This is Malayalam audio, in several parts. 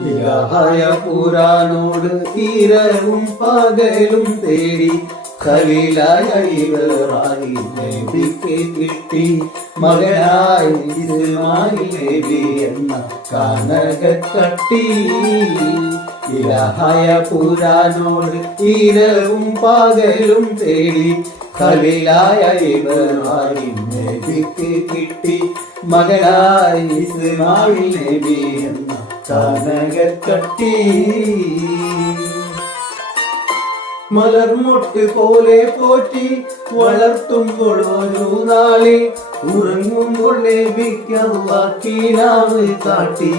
ഇലാഹായ പുരാനോട് തീരവും പകലും തേടി ഖലീലായ ഇബ്രാഹിം കിട്ടി. മകനായി ഇസ്മായിൽ നബി എന്ന ഇലാഹായ പുരാനോട് തീരവും പകലും തേടി ഖലീലായ ഇബ്രാഹിം നബിക്ക് കിട്ടി. മകനായി എന്ന കാനകക്കട്ടി മലർമൊട്ട് പോലെ പോറ്റി വളർത്തുമ്പോൾ ഒരു നാളിൽ. ഉറങ്ങുമ്പോൾ ലഭിക്കാവ് കാട്ടി.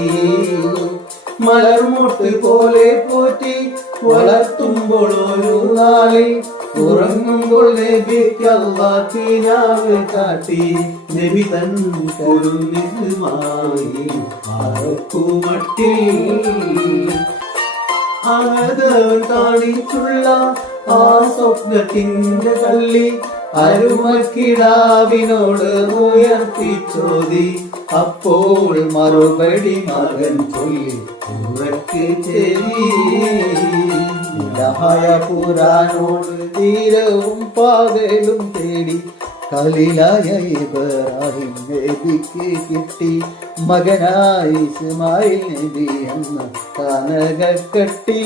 മലർമൊട്ട് പോലെ പോറ്റി വളർത്തുമ്പോൾ ഒരു നാളിൽ. ഉറങ്ങുമ്പോൾ ലഭിക്കാവ് കാട്ടി നബി തൻ കൊരുന്നിസുമായി ആർക്കുമട്ടിൽ ആദവൻ കാണിച്ചുള്ള ആ സ്വപ്നത്തിന്റെ തള്ളി അരുമക്കിടാവിനോട് ഉയർത്തിച്ചോതി. അപ്പോൾ മറുപടി മകൻ ചൊല്ലി ഉറക്കി ചെരി ഇലാഹായ പുരാനോട് തീരവും പാകലും തേടി കിട്ടി. മകനായി ഇസ്മായിൽ നബി എന്ന കനകക്കട്ടി